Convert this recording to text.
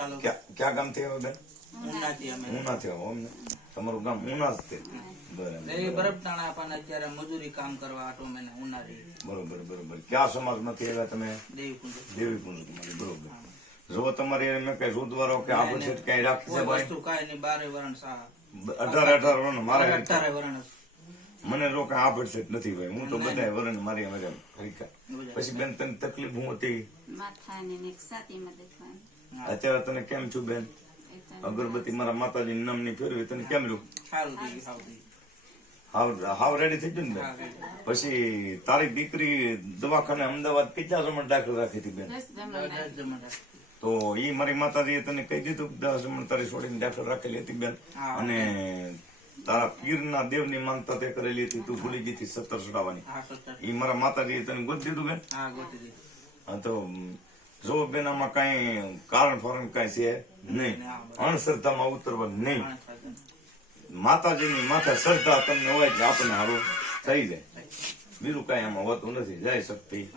ક્યાં ક્યાં ગામથી આવ્યા બેન ઉનાથી અમે. ઉનાથી આવો અમને. તમારું ગામ ઉના જ તે બરાબર. બરફટાણા આપણને અત્યારે મજૂરી કામ કરવા આટો મેને ઉનારી બરોબર બરોબર. ક્યાં સમાજમાંથી આવ્યા તમે? દેવીકુંજ દેવી તમારી બરોબર. જો તમારે એમ કઈ સુદવારો કે સેટ કઈ રાખી છે ભાઈ? વસ્તુ કાંઈ નહીં બારે વરણ સા અઢાર અઢાર વર્ષ મારા અઠારે વરણ મને લોકો આ પડશે નથી ભાઈ. હું તો બધા વરણ મારી હરીકા. પછી બેન તને તકલીફ હું હતી? માથાને ને એક છાતીમાં દુખવાનું અત્યારે તને કેમ છું બેન? અગરબત્તી મારા માતાજી નામની ફેરવી તને કેમ રહ્યું સારું થઈ ગયું સારું થઈ ગયું હાવ હાવ રેડી થઈ ગયું ને બેન? પછી તારી દીકરી દવાખાને અમદાવાદ કેટલા સમય દાખલ રાખી હતી બેન? જમણ જમણ તો એ મારી માતાજીએ તને કહી દીધું કે દસ જમણ તારી છોડીને દાખલ રાખેલી હતી બેન. અને તારા પીરના દેવની માનતા તે કરેલી હતી તું ભૂલી ગઈ હતી સત્તર ચડાવવાની. એ સત્તર. ઈ મારા માતાજીએ તને ગોતી દીધું બેન? હા ગોતી દીધું. હા તો જો બેનામાં કઈ કારણ ફરણ કઈ છે? નહીં. અણશ્રદ્ધામાં ઉતરવા નહીં. માતાજીની માથે શ્રદ્ધા તમને હોય કે આપણને હારું થઈ જાય. બીજું કઈ એમાં હોતું નથી. જય શક્તિ.